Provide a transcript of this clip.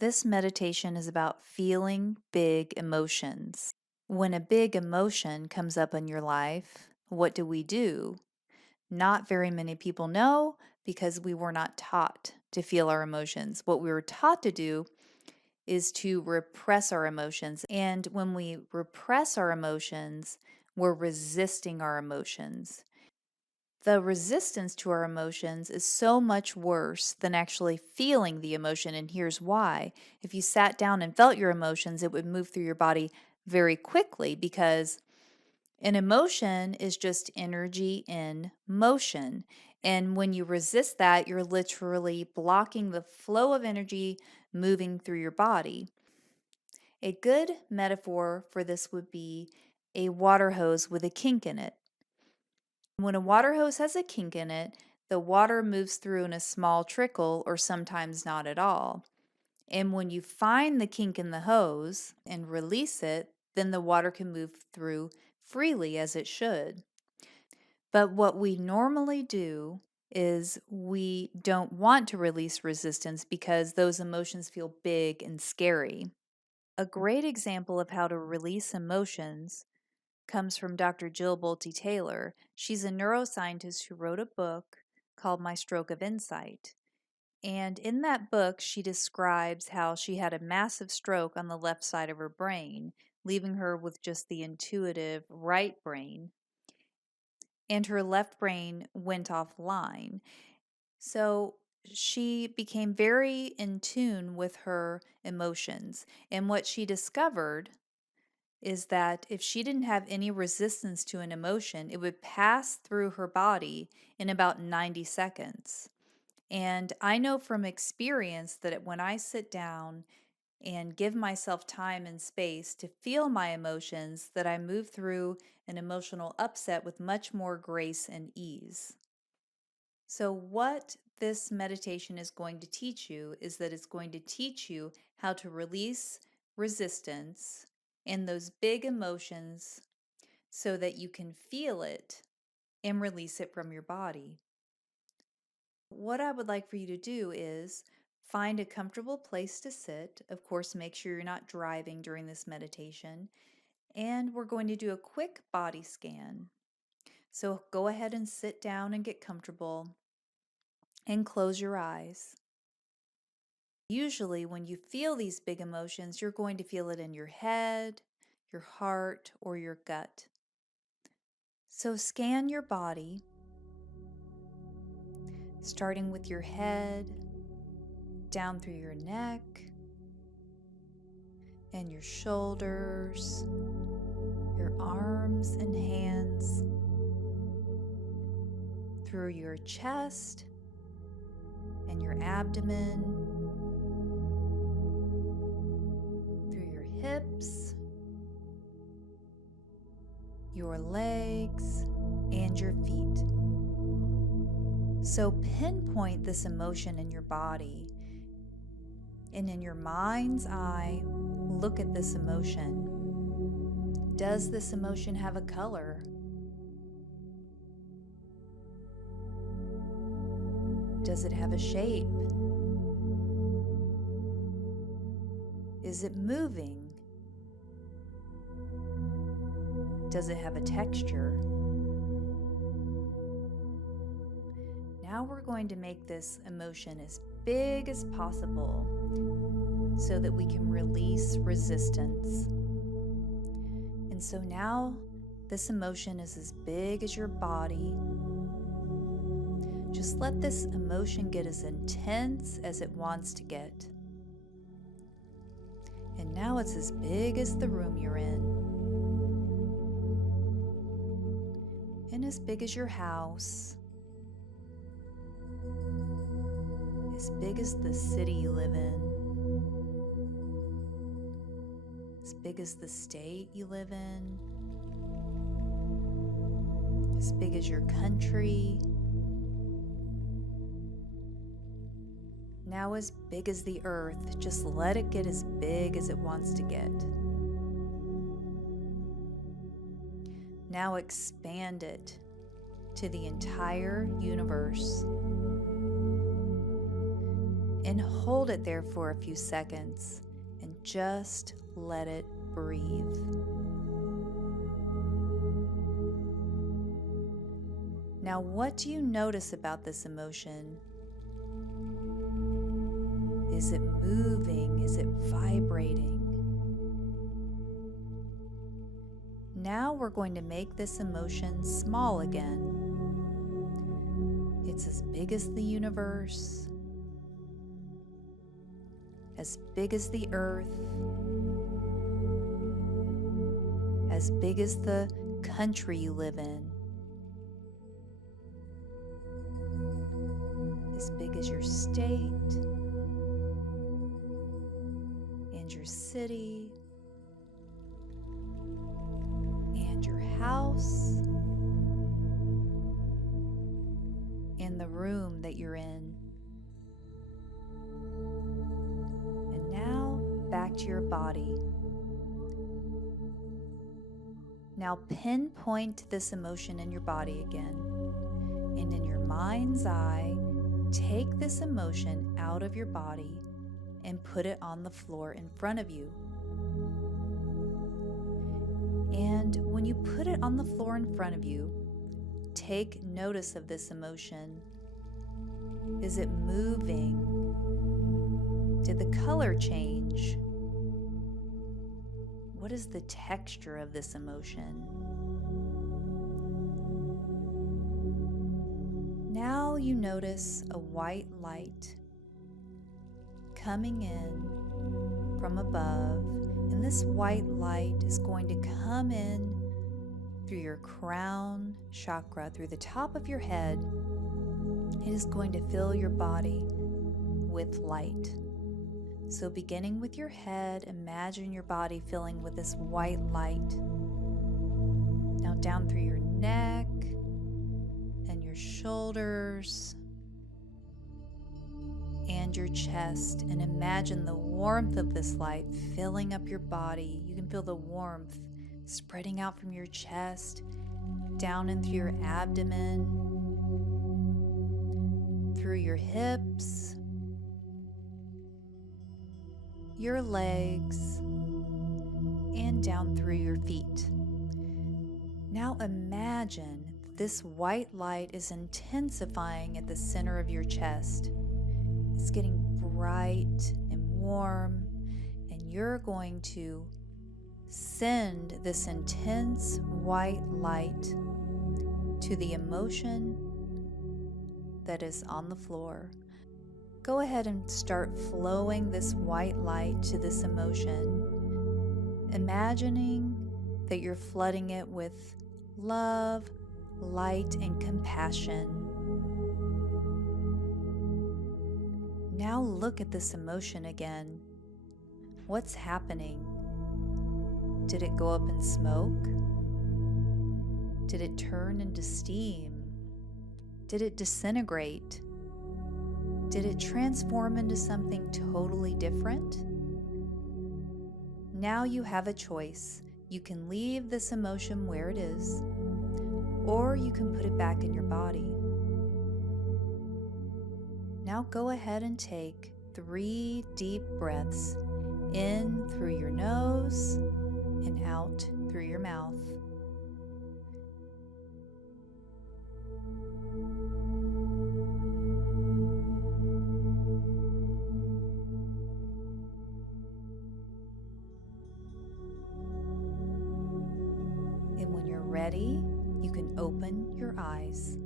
This meditation is about feeling big emotions. When a big emotion comes up in your life, what do? Not very many people know because we were not taught to feel our emotions. What we were taught to do is to repress our emotions. And when we repress our emotions, we're resisting our emotions. The resistance to our emotions is so much worse than actually feeling the emotion, and here's why. If you sat down and felt your emotions, it would move through your body very quickly because an emotion is just energy in motion. And when you resist that, you're literally blocking the flow of energy moving through your body. A good metaphor for this would be a water hose with a kink in it. When a water hose has a kink in it, the water moves through in a small trickle or sometimes not at all. And when you find the kink in the hose and release it, then the water can move through freely as it should. But what we normally do is we don't want to release resistance because those emotions feel big and scary. A great example of how to release emotions comes from Dr. Jill Bolte Taylor. She's a neuroscientist who wrote a book called My Stroke of Insight. And in that book, she describes how she had a massive stroke on the left side of her brain, leaving her with just the intuitive right brain. And her left brain went offline. So she became very in tune with her emotions. And what she discovered is that if she didn't have any resistance to an emotion, it would pass through her body in about 90 seconds. And I know from experience that when I sit down and give myself time and space to feel my emotions, that I move through an emotional upset with much more grace and ease. So, what this meditation is going to teach you is that it's going to teach you how to release resistance and those big emotions so that you can feel it and release it from your body. What I would like for you to do is find a comfortable place to sit. Of course, make sure you're not driving during this meditation. And we're going to do a quick body scan. So go ahead and sit down and get comfortable and close your eyes. Usually, when you feel these big emotions, you're going to feel it in your head, your heart, or your gut. So scan your body, starting with your head, down through your neck, and your shoulders, your arms and hands, through your chest and your abdomen, through your hips, your legs, and your feet. So pinpoint this emotion in your body, and in your mind's eye, look at this emotion. Does this emotion have a color? Does it have a shape? Is it moving? Does it have a texture? Now we're going to make this emotion as big as possible so that we can release resistance. And so now this emotion is as big as your body. Just let this emotion get as intense as it wants to get. And now it's as big as the room you're in, and as big as your house, as big as the city you live in, as big as the state you live in, as big as your country, now as big as the earth. Just let it get as big as it wants to get. Now expand it to the entire universe and hold hold it there for a few seconds and just let it breathe. Now, what do you notice about this emotion? Is it moving? Is it vibrating? Now we're going to make this emotion small again. It's as big as the universe, as big as the earth, as big as the country you live in, as big as your state and your city and your house and the room that you're in. And now back to your body. Now pinpoint this emotion in your body again. And in your mind's eye, take this emotion out of your body and put it on the floor in front of you. And when you put it on the floor in front of you, take notice of this emotion. Is it moving? Did the color change? What is the texture of this emotion? Now you notice a white light coming in from above, and this white light is going to come in through your crown chakra, through the top of your head. It is going to fill your body with light. So beginning with your head, imagine your body filling with this white light. Now down through your neck and your shoulders and your chest, and imagine the warmth of this light filling up your body. You can feel the warmth spreading out from your chest, down into your abdomen, through your hips, your legs, and down through your feet. Now imagine this white light is intensifying at the center of your chest. It's getting bright and warm, and you're going to send this intense white light to the emotion that is on the floor. Go ahead and start flowing this white light to this emotion, imagining that you're flooding it with love, light, and compassion. Now look at this emotion again. What's happening? Did it go up in smoke? Did it turn into steam? Did it disintegrate? Did it transform into something totally different? Now you have a choice. You can leave this emotion where it is, or you can put it back in your body. Now go ahead and take 3 deep breaths in through your nose and out through your mouth. And when you're ready, you can open your eyes.